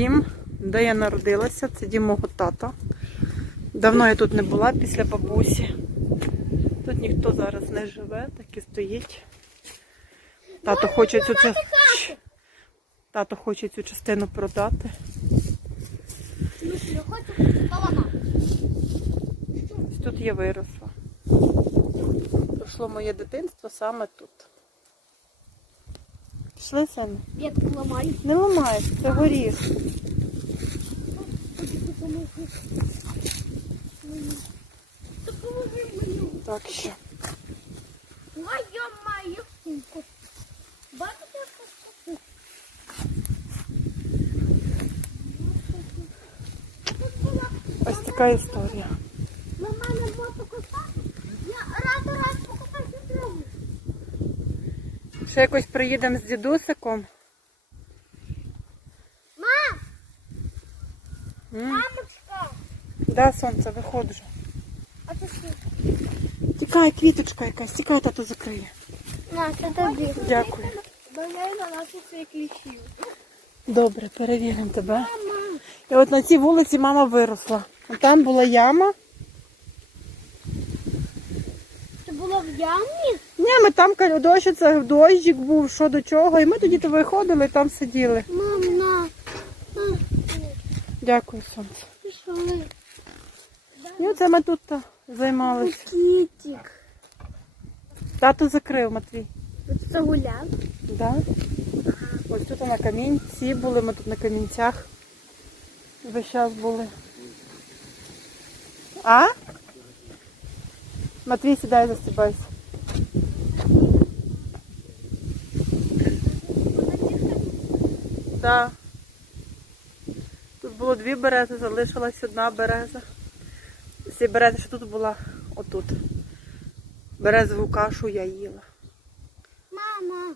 дім, де я народилася. Це дім мого тата. Давно я тут не була після бабусі. Тут ніхто зараз не живе, так і стоїть. Тато хоче цю. Тато хоче цю частину продати. Тут я виросла. Пройшло моє дитинство саме тут. Пішли сини? Ветку ламаю. Не ламаєш, це горіх. Допоможи мені. Так що. Ой, ё-моё. Бачите, що Ось така історія. На мене мотокоса. Я рада раз Ще якось приїдемо з дідусиком. Мам, М, мамочка. Да, сонце, виходжу. А ти що? Тікай, квіточка якась, тікай, тато закриє. На, це тобі. Дякую. Додай на цих кліщів. Добре, перевіримо тебе. Мама. І от на цій вулиці мама виросла. А Там була яма. Це було в ямі? Ні, ми там дощиця, дощик був, що до чого. І ми тоді то виходили і там сиділи. Мам, на. На. Дякую, сонце. Пішли. І оце ми тут займалися. Кітик. Тато закрив, Матвій. Тут це гуляв. Да? Ось тут на камінці були, ми тут на камінцях весь час були. А? Матвій, сідай, застібайся. Да. Тут було дві берези, залишилась одна береза. Ці берези, що тут була отут. Березову кашу я їла. Мама.